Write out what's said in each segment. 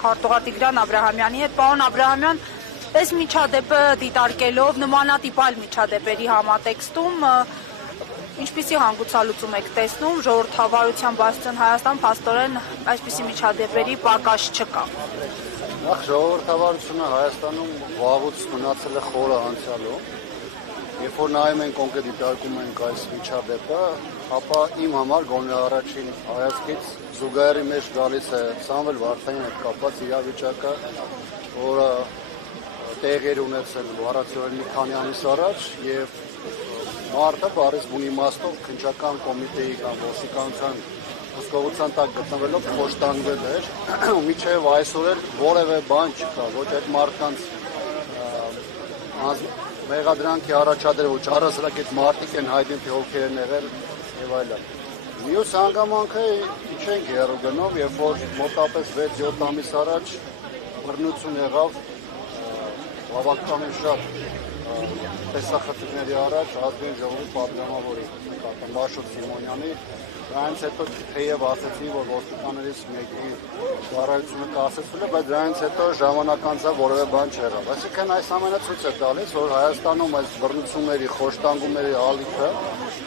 քարտուղար Տիգրան Աբրահամյանի հետ, պարոն Աբրահամյան, այս միջադեպը դիտարկելով նմանատիպ այլ միջադեպերի համատեքստում ինչպիսի հանգուցալուծում եք տեսնում, ժողովրդավարության բարձրացան Հայաստան փաստորեն այսպիսի միջադեպերի պակաս չկա։ Նախ ժողովրդավարությունը Հայաստանում վաղուց մնացել է խորը անցյալում, երբ որ նայում ենք կոնկրետ դիտարկում ենք այս միջադեպը, ապա իմ համար գոնե առաջին հայացքից զուգահեռի մեջ գալիս է Սամվել Վարդանյանի հետ կապված իրավիճակը, որը տեղեր ունեցել բառացիորեն մի քանի ամիս առաջ եւ մարդը բարես բուն իմաստով քննչական կոմիտեի կամ ոստիկանության հսկողության տակ գտնվելով խոշտանգվել էր ու մինչև այսօր էլ որևէ բան չկա, ոչ այդ մարդկանց մեղադրանքի առաջադրել, ոչ առասարակ այդ մարդիկ են հայտնել թե ովքեր են եղել եւ այլն։ Մյուս հանգամանքը չենք հեռու գնում, երբ որ մոտավորապես 6-7 ամիս առաջ բռնություն եղավ բավականին շատ տեսախցիկների առաջ ազգային ժողովի պատգամավորի Մաշուկ Սիմոնյանի, դրանից հետո թեև ասացին, որ ոստիկաններից մեկի ծառայությունը կասեցվել է, բայց դրանից հետո ժամանակ անցավ որևէ բան չեղավ։ Այսինքն այս ամենը ցույց է տալիս, որ Հայաստանում այս բռնությունների, խոշտանգումների ալիքը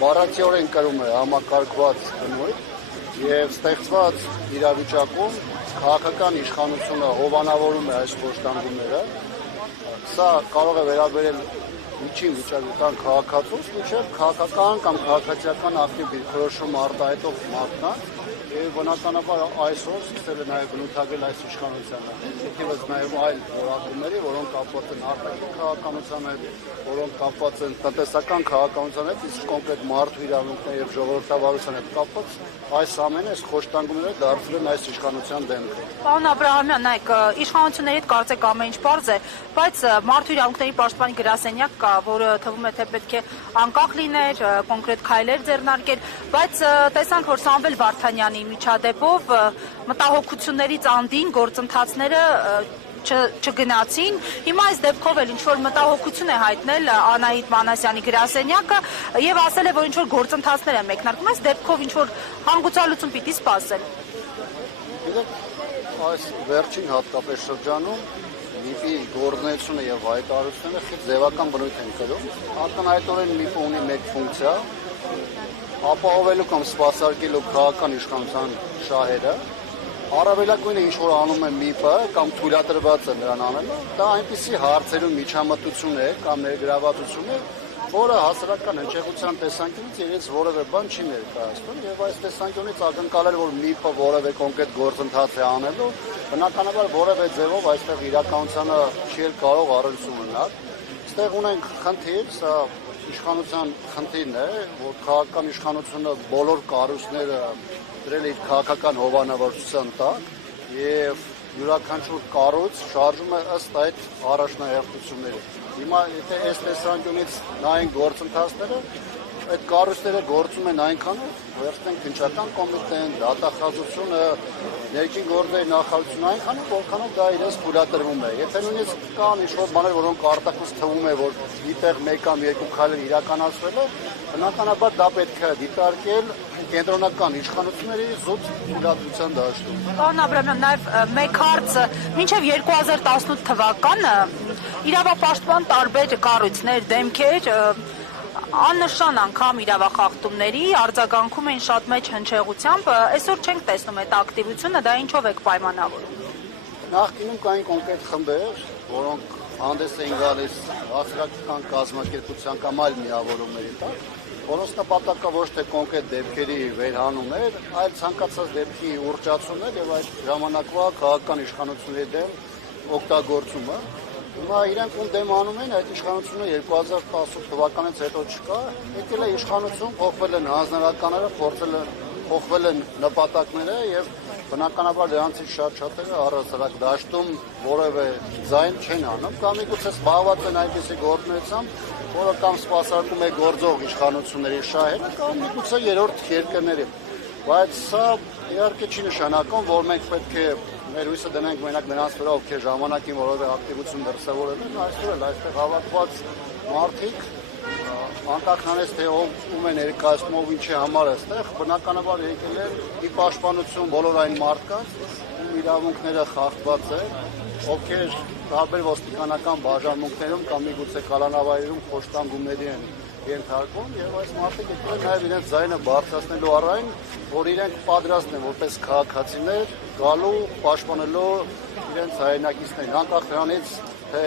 բառացիորեն կրում է համակարգված բնույթ եւ ստեղծված իրավիճակում քաղաքական իշխանությունը հովանավորում է այս խոշտանգումները։ Սա կարող է վերաբերել միջին վիճակական քաղաքացուց, մինչև քաղաքական կամ քաղաքացիական ակտիվ դիրքորոշում արտահայտող մարդկանց եւ բնականաբար այսօր սկսել է նաեւ բնութագրել այս իշխանությանը։ Եկեղեցի նաեւ այլ որակումների, որոնք կապված են արտաքին քաղաքականության հետ, որոնք կապված են տնտեսական քաղաքականության հետ, իսկ կոնկրետ մարդու իրավունքների եւ ժողովրդավարության հետ կապված այս ամենը այս խոշտանգումները դարձել են այս իշխանության դեմքը։ Պարոն Աբրահամյան, նայեք, իշխանությունների հետ կարծեք ամեն ինչ պարզ է, բայց մարդու իրավունքների պաշտպանի գրասենյակ կա, որը թվում է թե պետք է անկախ լիներ, կոնկրետ քայլեր ձեռնարկել, բայց տեսանք, որ Սամվել Վարդանյանի միջադեպով մտահոգություններից անդին գործընթացները չգնացին։ Հիմա այս դեպքով էլ ինչ-որ մտահոգություն է հայտնել Անահիտ Մանասյանի գրասենյակը եւ ասել է, որ ինչ-որ գործընթացներ են մեկնարկում, այս դեպքով ինչ-որ հանգուցալուծում պիտի սպասել։ Այս վերջին հատկապես շրջանում ՄԻՊ-ի գործունեությունը եւ հայտարարությունները խիստ ձևական բնույթ են կրում։ Ակնհայտորեն ՄԻՊ-ը ունի մեկ ֆունկցիա՝ ապահովելու կամ սպասարկելու քաղաքական իշխանության շահերը։ Առավելագույնը ինչ որ անում է ՄԻՊ-ը կամ թույլատրված է նրան անելու, դա այնպիսի հարցերում միջամտություն է կամ ներգրավվածություն է, որը հասարակական հնչեղության տեսանկյունից իրենց որևէ բան չի ներկայացնում եւ այս տեսանկյունից ակնկալել, որ ՄԻՊ-ը որևէ կոնկրետ գործընթաց է անելու, բնականաբար որևէ ձևով այստեղ իրականությանը չի կարող առնչություն ունենալ։ Այստեղ ունենք խնդիր, սա իշխանության խնդիրն է, որ քաղաքական իշխանությունը բոլոր կառույցները դրել իր քաղաքական հովանավորության տակ եւ յուրաքանչյուր կառույց շարժում է ըստ այդ առաջնահերթությունների։ Հիմա եթե այս տեսանկյունից նայենք գործընթացները, այդ կառույցները գործում են այնքանով, վերջնեն քննչական կոմիտեն, դատախազությունը, ներքին գործերի նախարարությունը այնքանով, որքանով դա իրենց թույլատրվում է։ Եթե նույնիսկ կան ինչ-որ բաներ, որոնք արտաքուստ թվում է, որ միտեղ մեկ կամ երկու քայլեր իրականացվել է, բնականաբար դա պետք է դիտարկել կենտրոնական իշխանությունների զուտ թույլատրության դաշտում։ Պարոն Աբրահամյան, նաև մեկ հարց, մինչև 2018 թվականը իրավապաշտպան տարբեր կառույցներ, դեմքեր աննշան անգամ իրավախախտումների արձագանքում են շատ մեծ հնչեղությամբ, այսօր չենք տեսնում այդ ակտիվությունը, դա ինչով եք պայմանավորում։ Նախկինում կային կոնկրետ խմբեր, որոնք հանդես էին գալիս հասարակական կազմակերպության կամ այլ միավորումների տակ, որոնց նպատակը ոչ թե կոնկրետ դեպքերի վերհանում էր, այլ ցանկացած դեպքի ուռճացումն էր եւ այդ ժամանակվա քաղաքական իշխանությունների դեմ օգտագործումը։ Հիմա իրենք ում դեմ անում են, այդ իշխանությունը 2018 թվականից հետո չկա, եկել է իշխանություն, փոխվել են հանձնարարականները, փոխվել են նպատակները եւ բնականաբար դրանցից շատ-շատերը առհասարակ դաշտում որևէ ձայն չեն անում, կամ միգուցե զբաղված են այնպիսի գործունեությամբ, որը կամ սպասարկում է գործող իշխանությունների շահերը, կամ միգուցե երրորդ երկրների։ Բայց սա իհարկե չի նշանակում, որ մենք պետք է մեր հույսը դնենք մենակ նրանց վրա, ովքեր ժամանակին որևէ ակտիվություն դրսևորել են, այստեղ հավաքված մարդիկ անկախնանես թե ում է ներկայացնում, ով ինչի համար է այստեղ, բնականաբար եկել են ի պաշտպանություն բոլոր այն մարդկանց, իրավունքները խախտված են, ովքեր տարբեր ոստիկանական բաժանմունքներում կամ միգուցե կալանավայրերում խոշտանգումների են ենթարկվում եւ այս մարդիկ եկել են նաեւ իրենց ձայնը բարձրացնելու առայն, որ իրենք պատրաստ են որպես քաղաքացիներ գալու, պաշտպանելու իրենց հայրենակիցներին, անկախ նրանից թե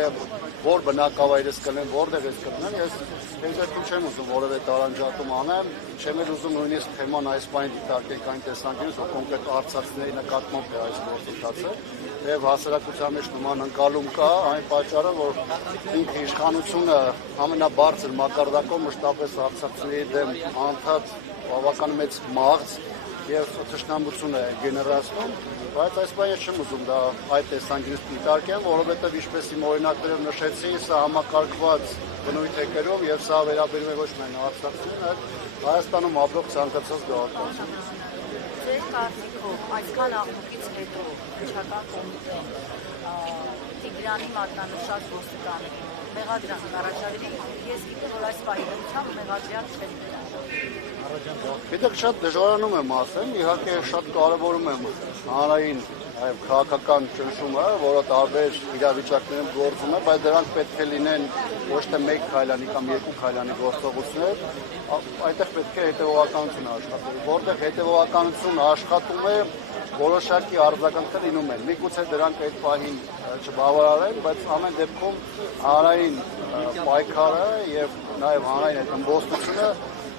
որ բնակավայրից կլեն, որտեղ ես կլնեմ, ես հենց չեմ ուզում որևէ տարանջատում անեմ, չեմ էլ ուզում նույնիսկ թեման այս բանի դիտարկենք այն տեսանկյունից, որ կոնկրետ արցախցիների նկատմամբ է այս գործընթացը, եւ հասարակության մեջ նման ընկալում կա, այն պատճառը, որ ինքը իշխանությունը ամենաբարձր մակարդակով մշտապես արցախցիների դեմ անդադ բավական մեծ մաղձ եւ թշնամություն է գեներացնում, բայց այս բանը չեմ ուզում դա այդ տեսանկյունից դիտարկեմ, որովհետեւ ինչպես իմ օրինակներով նշեցի, սա համակարգված բնույթ է կրում եւ սա վերաբերում է ոչ միայն արցախցիներին, այլ Հայաստանում ապրող ցանկացած գաղափարին։ Ձեր կարծիքով այսքան աղմուկից հետո քրթական կոմիտեն Տիգրանի մատնանշած ոստիկանին մեղադրանք առաջադրի, ես գիտեմ, որ այս պահին մեղադրանք չեն Գիտեք, շատ դժվարանում եմ ասեմ, իհարկե շատ կարևորում եմ հանրային քաղաքական ճնշումը, որը տարբեր իրավիճակներում գործում է, բայց դրանք պետք է լինեն ոչ թե մեկ քայլանի կամ երկու քայլանի գործողություններ, այդտեղ պետք է հետևողականություն աշխատել, որտեղ հետևողականություն աշխատում է, որոշակի արձագանքներ լինում են։ Միգուցե դրանք այդ պահին չբավարարեն, բայց ամեն դեպքում հանրային պայքարը եւ նաեւ հանրային այդ ըմբոստությունը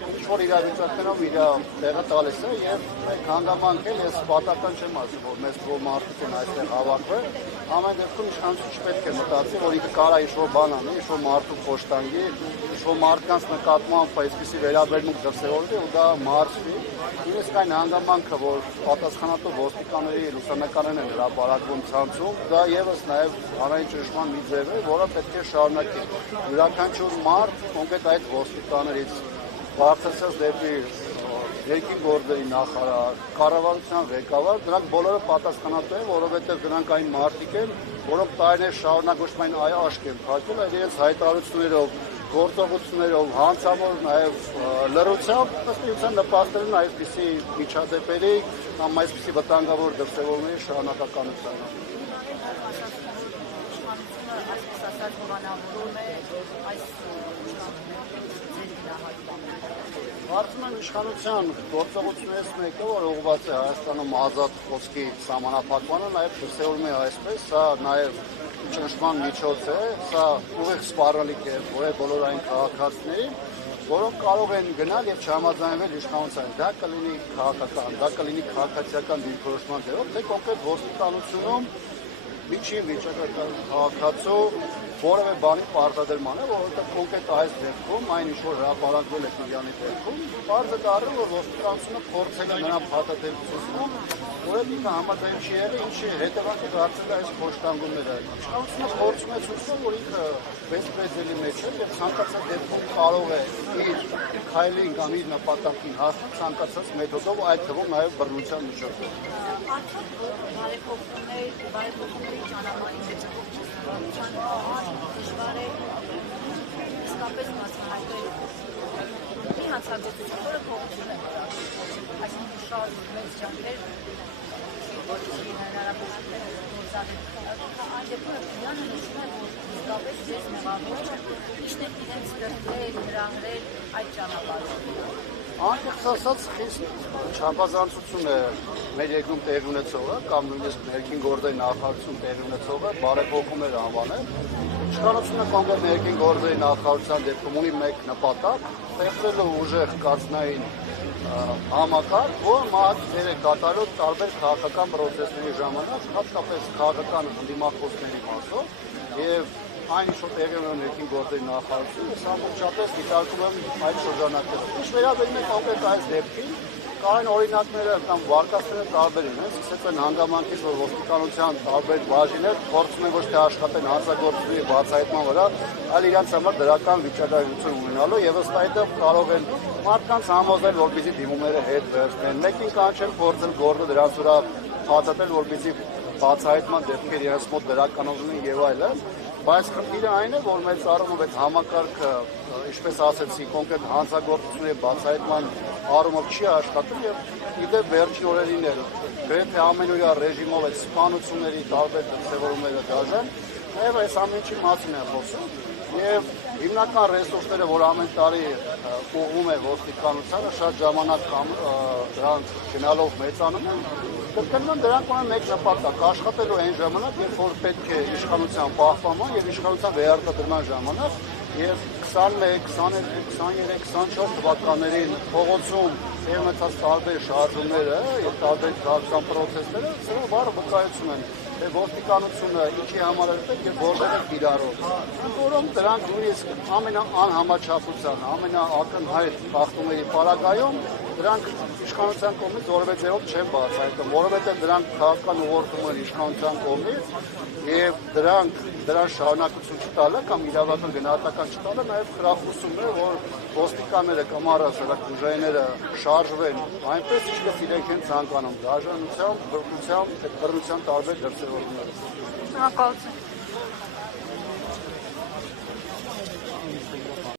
ինչ-որ իրավիճակներում իր տեղը տալիս է եւ մենք հանգամանք էլ ես պատական չեմ ասում, որ մեզ որ մարդիկ են այստեղ հավաքվել, ամեն դեպքում իշխանությունը չպետք է մտածի, որ ինքը կարա ինչ-որ բան անի, ինչ-որ մարդու խոշտանգի, ինչ-որ մարդկանց նկատմամբ այսպիսի վերաբերմունք դրսևորվի ու դա մարզվի։ Նույնիսկ այն հանգամանքը, որ պատասխանատու ոստիկանների լուսանկարներն են հրապարակվում ցանցում, դա եւս նաեւ հանրային ճնշման մի ձև է, որը պետք է շարունակի։ Յուրաքանչյուր մարդ կոնկրետ այդ ոստիկաներից բարձրացած դեպի ներքին գործերի նախարար, կառավարության ղեկավար, դրանք բոլորը պատասխանատու են, որովհետև դրանք այն մարդիկ են, որոնք տարիներ շարունակ ոչ միայն աշկ են փակել, այլ իրենց հայտարարություններով, գործողություններով, հանցավոր նաև լռությամբ ըստ էության նպաստել են այսպիսի միջադեպերի կամ այսպիսի վտանգավոր դրսևորումների շարունակականությանը։ Կարծում եմ իշխանության գործողություններից մեկը, որ ուղղված է Հայաստանում ազատ խոսքի սահմանափակմանը, նաև դրսևորում է այսպես, սա նաև ճնշման միջոց է, սա ուղիղ սպառնալիք է բոլոր այն քաղաքացիներին, որոնք կարող են գնալ եւ չհամաձայնվել իշխանության։ Դա կլինի քաղաքական, դա կլինի քաղաքացիական դիրքորոշման ձևով, թե կոնկրետ ոստիկանությունում միջին վիճակական քաղաքացու որևէ բանի պարտադրման է, որովհետև կոնկրետ այս դեպքում, այն ինչ որ հրապարակվել է Տիգրանի դեպքում, բարձ է դառնում, որ ոստիկանությունը փորձել է նրան փաթաթել, որը ինքը համաձայն չի եղել, ինչի հետևանքը դարձել է այս խոշտանգումները։ Իշխանությունը փորձում է ցույցել, որ ինքը բեսպրեդելի մեջ է եւ ցանկացած դեպքում կարող է իր քայլին կամ իր նպատակին հասնել ցանկացած մեթոդով, այդ թվում նաեւ բռնության միջոցով։ բարեփոխումների ճանապարհի դժվար է իսկապես մասնահայտել մի հանցագործություն, որը փոխություն է այսինքն շատ մեծ ջանքեր հնարավորություններ գործադրել այն դեպքում Տիգրանը նշում է, որ իսկապես ձեզ մեղավորը միշտ իրենց դրդել, հրահրել այդ ճանապարհով։ Անկեղծ ասած խիստ չափազանցություն է մեր երկրում տեղի ունեցողը կամ նույնիսկ ներքին գործերի նախարարություն տեղի ունեցողը բարեփոխումներ անվանել։ Իշխանությունը կոնկրետ ներքին գործերի նախարարության դեպքում ունի մեկ նպատակ՝ ստեղծելու ուժեղ կազմային համակարգ, որը մահացիներ է կատարել տարբեր քաղաքական պրոցեսների ժամանակ, հատկապես քաղաքական ընդդիմախոսների մասով եւ այն ինչ որ տեղի ունի ներքին գործերի նախարարությունը, ես ամբողջապես դիտարկում եմ այդ շրջանակներում։ Ինչ վերաբերում է կոնկրետ այս դեպքին, կային օրինակները կամ վարկածները տարբեր են, սկսեց այն հանգամանքից, որ ոստիկանության տարբեր բաժիններ փորձում են ոչ թե աշխատեն հանցագործությունների բացահայտման վրա, այլ իրենց համար դրական վիճակագրություն ունենալու եւ ըստ այդմ կարող են մարդկանց համոզել, որպեսզի դիմումները հետ վերցնեն։ Մեկին կանչեն փորձել գործը դրանց վրա փաթաթել, որպեսզի բացահայտման դեպքեր իրենց մոտ դրականորեն եւ այլն։ Բայց խնդիրը այն է, որ մեծ առումով այդ համակարգը, ինչպես ասեցի, կոնկրետ հանցագործությունների բացահայտման առումով չի աշխատում եւ իդեպ վերջին օրերին էր գրեթե ամենօրյա ռեժիմով այդ սպանությունների տարբեր դրսևորումները դաժան, նաև այս ամեն ինչի մասին է խոսում եւ հիմնական ռեսուրսները, որ ամեն տարի ուղղում է ոստիկանությանը, շատ ժամանակ դրանք գնալով մեծանում են, կրկնում դրանք ունեն մեկ նպատակ՝ աշխատելու այն ժամանակ, երբ որ պետք է իշխանության պահպանման եւ իշխանության վերարտադրման ժամանակ եւ 21, 22, 23, 24 թվականներին փողոցում եղած տարբեր շարժումները եւ տարբեր քաղաքական պրոցեսները սրանք վառ վկայություն են թե ոստիկանությունը ինչի համար է պետք եւ որտեղ է իրարով, որոնք դրանք նույնիսկ ամենաանհամաչափության, ամենաակնհայտ խախտումների պարագայում դրանք իշխանության կողմից որևէ ձևով չեն բացահայտվում, որովհետեւ դրանք քաղաքական ուղղորդում են իշխանության կողմից եւ դրան շարունակություն չտալը կամ իրավական գնահատական չտալը նաեւ խրախուսում է, որ ոստիկանները կամ առասարակ ուժայինները շարժվեն այնպես, ինչպես իրենք են ցանկանում, դաժանությամբ, բռնությամբ, բռնության տարբեր դրսևորումներով։ Շնորհակալություն։